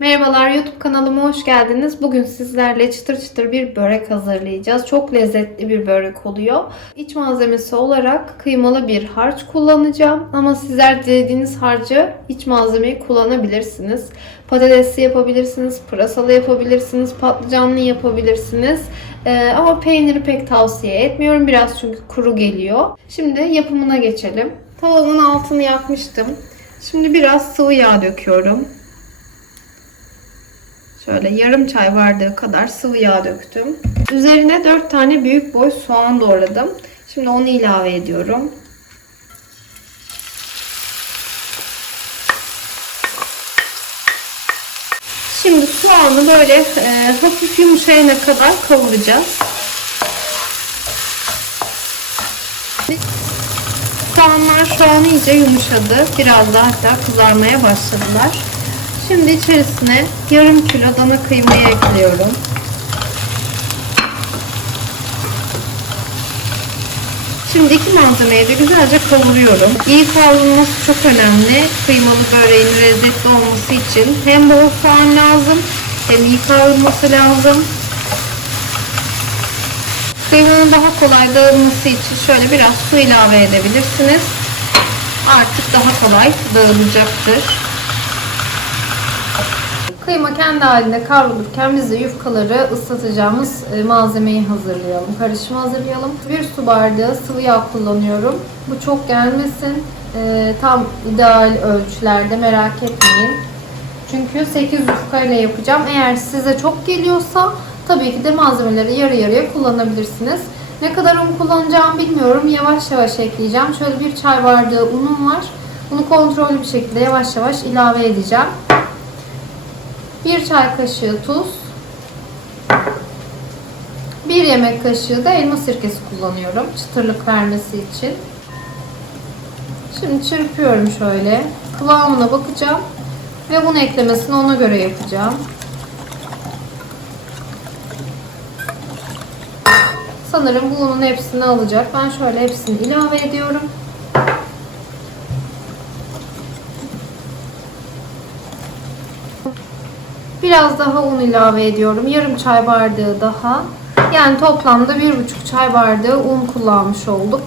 Merhabalar YouTube kanalıma hoş geldiniz. Bugün sizlerle çıtır çıtır bir börek hazırlayacağız. Çok lezzetli bir börek oluyor. İç malzemesi olarak kıymalı bir harç kullanacağım. Ama sizler dilediğiniz harcı iç malzemeyi kullanabilirsiniz. Patatesli yapabilirsiniz, pırasalı yapabilirsiniz, patlıcanlı yapabilirsiniz. Ee, ama peyniri pek tavsiye etmiyorum. Biraz çünkü kuru geliyor. Şimdi yapımına geçelim. Tavamın altını yakmıştım. Şimdi biraz sıvı yağ döküyorum. Şöyle yarım çay bardağı kadar sıvı yağ döktüm. Üzerine 4 tane büyük boy soğan doğradım. Şimdi onu ilave ediyorum. Şimdi soğanı böyle e, hafif yumuşayana kadar kavuracağız. Soğanlar şu an iyice yumuşadı. Biraz daha hatta kızarmaya başladılar. Şimdi içerisine yarım kilo dana kıymayı ekliyorum. Şimdi iki malzemeyi de güzelce kavuruyorum. İyi kavrulması çok önemli. Kıymalı böreğin lezzetli olması için hem bol soğan lazım hem iyi kavrulması lazım. Kıymanın daha kolay dağılması için şöyle biraz su ilave edebilirsiniz. Artık daha kolay dağılacaktır. Kıyma kendi halinde kavrulurken biz de yufkaları ıslatacağımız e, malzemeyi hazırlayalım. Karışımı hazırlayalım. Bir su bardağı sıvı yağ kullanıyorum. Bu çok gelmesin. E, tam ideal ölçülerde merak etmeyin. Çünkü 8 yufka ile yapacağım. Eğer size çok geliyorsa tabii ki de malzemeleri yarı yarıya kullanabilirsiniz. Ne kadar un kullanacağımı bilmiyorum. Yavaş yavaş ekleyeceğim. Şöyle bir çay bardağı unum var. Bunu kontrollü bir şekilde yavaş yavaş ilave edeceğim. 1 çay kaşığı tuz, 1 yemek kaşığı da elma sirkesi kullanıyorum çıtırlık vermesi için. Şimdi çırpıyorum şöyle. Kıvamına bakacağım ve bunu eklemesini ona göre yapacağım. Sanırım bu unun hepsini alacak. Ben şöyle hepsini ilave ediyorum. Biraz daha un ilave ediyorum. Yarım çay bardağı daha. Yani toplamda 1,5 çay bardağı un kullanmış olduk.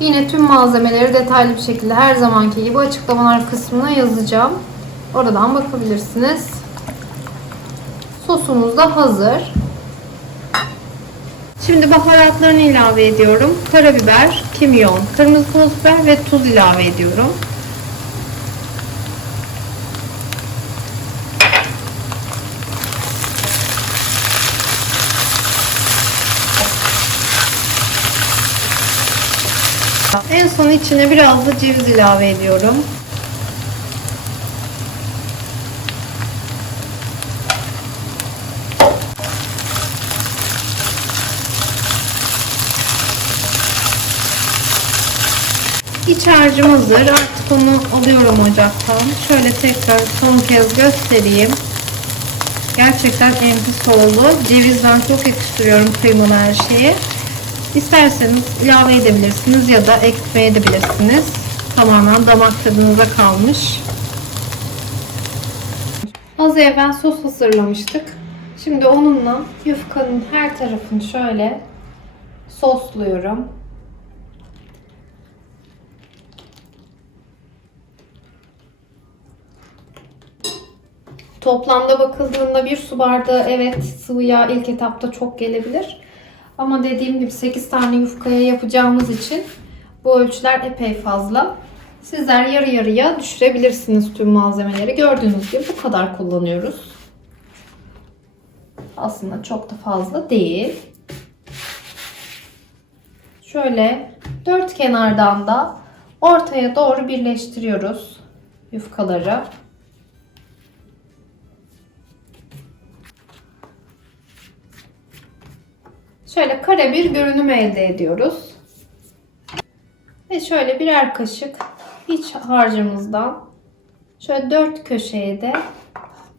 Yine tüm malzemeleri detaylı bir şekilde her zamanki gibi açıklamalar kısmına yazacağım. Oradan bakabilirsiniz. Sosumuz da hazır. Şimdi baharatlarını ilave ediyorum. Karabiber, kimyon, kırmızı toz biber ve tuz ilave ediyorum. En son içine biraz da ceviz ilave ediyorum. İç harcım hazır. Artık onu alıyorum ocaktan. Şöyle tekrar son kez göstereyim. Gerçekten enfes oldu. Ceviz ben çok yakıştırıyorum kıymalı her şeye. İsterseniz ilave edebilirsiniz ya da ekmeye edebilirsiniz. Tamamen damak tadınıza kalmış. Az evvel sos hazırlamıştık. Şimdi onunla yufkanın her tarafını şöyle sosluyorum. Toplamda bakıldığında bir su bardağı evet sıvı yağ ilk etapta çok gelebilir. Ama dediğim gibi 8 tane yufkaya yapacağımız için bu ölçüler epey fazla. Sizler yarı yarıya düşürebilirsiniz tüm malzemeleri. Gördüğünüz gibi bu kadar kullanıyoruz. Aslında çok da fazla değil. Şöyle dört kenardan da ortaya doğru birleştiriyoruz yufkaları. Şöyle kare bir görünüm elde ediyoruz. Ve şöyle birer kaşık iç harcımızdan şöyle dört köşeye de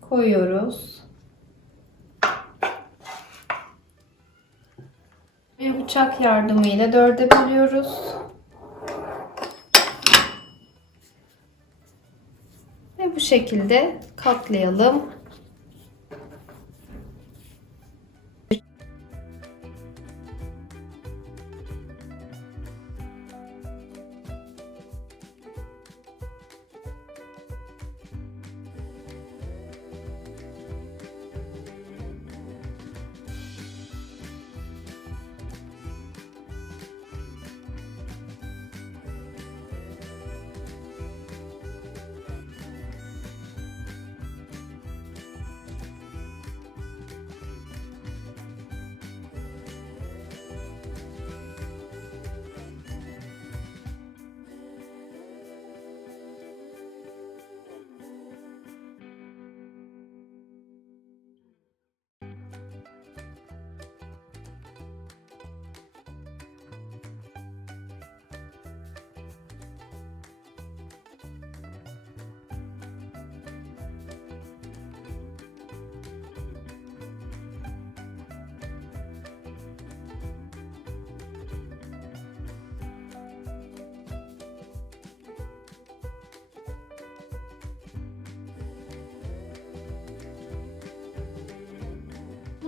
koyuyoruz. Bir bıçak yardımıyla dörde bölüyoruz. Ve bu şekilde katlayalım.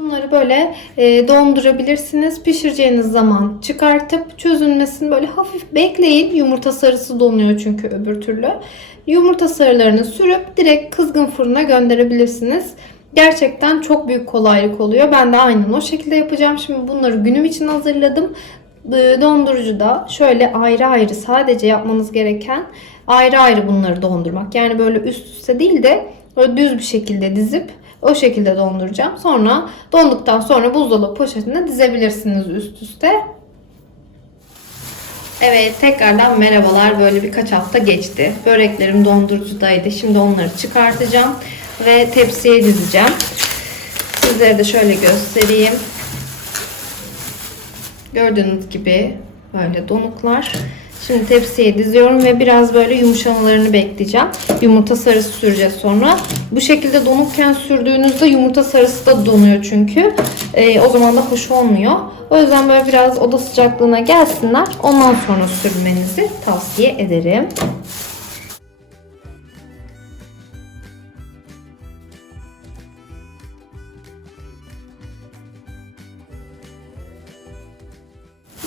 Bunları böyle e, dondurabilirsiniz. Pişireceğiniz zaman çıkartıp çözünmesini böyle hafif bekleyin. Yumurta sarısı donuyor çünkü öbür türlü. Yumurta sarılarını sürüp direkt kızgın fırına gönderebilirsiniz. Gerçekten çok büyük kolaylık oluyor. Ben de aynen o şekilde yapacağım. Şimdi bunları günüm için hazırladım. Dondurucuda şöyle ayrı ayrı sadece yapmanız gereken ayrı ayrı bunları dondurmak. Yani böyle üst üste değil de böyle düz bir şekilde dizip o şekilde donduracağım. Sonra donduktan sonra buzdolabı poşetine dizebilirsiniz üst üste. Evet tekrardan merhabalar. Böyle birkaç hafta geçti. Böreklerim dondurucudaydı. Şimdi onları çıkartacağım ve tepsiye dizeceğim. Sizlere de şöyle göstereyim. Gördüğünüz gibi böyle donuklar. Şimdi tepsiye diziyorum ve biraz böyle yumuşamalarını bekleyeceğim. Yumurta sarısı süreceğiz sonra. Bu şekilde donukken sürdüğünüzde yumurta sarısı da donuyor çünkü. Ee, o zaman da hoş olmuyor. O yüzden böyle biraz oda sıcaklığına gelsinler. Ondan sonra sürmenizi tavsiye ederim.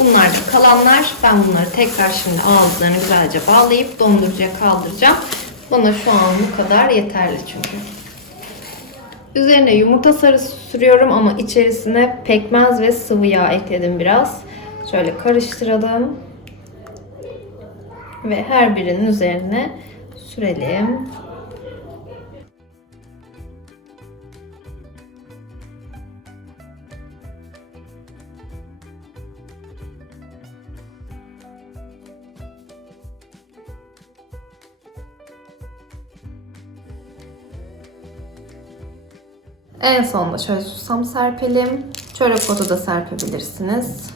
Bunlar da kalanlar. Ben bunları tekrar şimdi ağızlarını güzelce bağlayıp dondurucuya kaldıracağım. Bana şu an bu kadar yeterli çünkü. Üzerine yumurta sarısı sürüyorum ama içerisine pekmez ve sıvı yağ ekledim biraz. Şöyle karıştıralım. Ve her birinin üzerine sürelim. En sonunda şöyle susam serpelim. Çörek otu da serpebilirsiniz.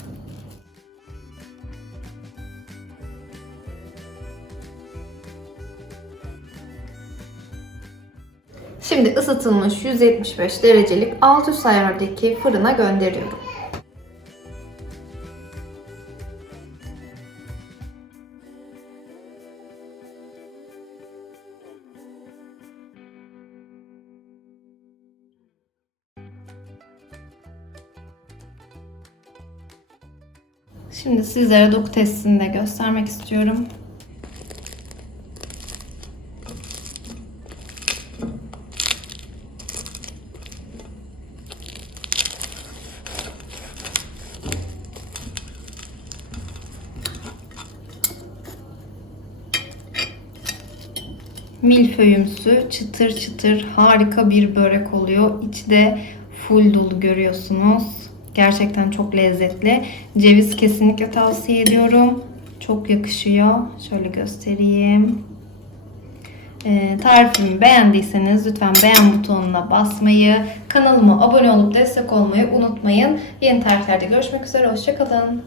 Şimdi ısıtılmış 175 derecelik alt üst ayardaki fırına gönderiyorum. Şimdi sizlere doku testini de göstermek istiyorum. Milföyümsü çıtır çıtır harika bir börek oluyor. İçi de full dolu görüyorsunuz. Gerçekten çok lezzetli. Ceviz kesinlikle tavsiye ediyorum. Çok yakışıyor. Şöyle göstereyim. Ee, tarifimi beğendiyseniz lütfen beğen butonuna basmayı, kanalıma abone olup destek olmayı unutmayın. Yeni tariflerde görüşmek üzere. Hoşçakalın.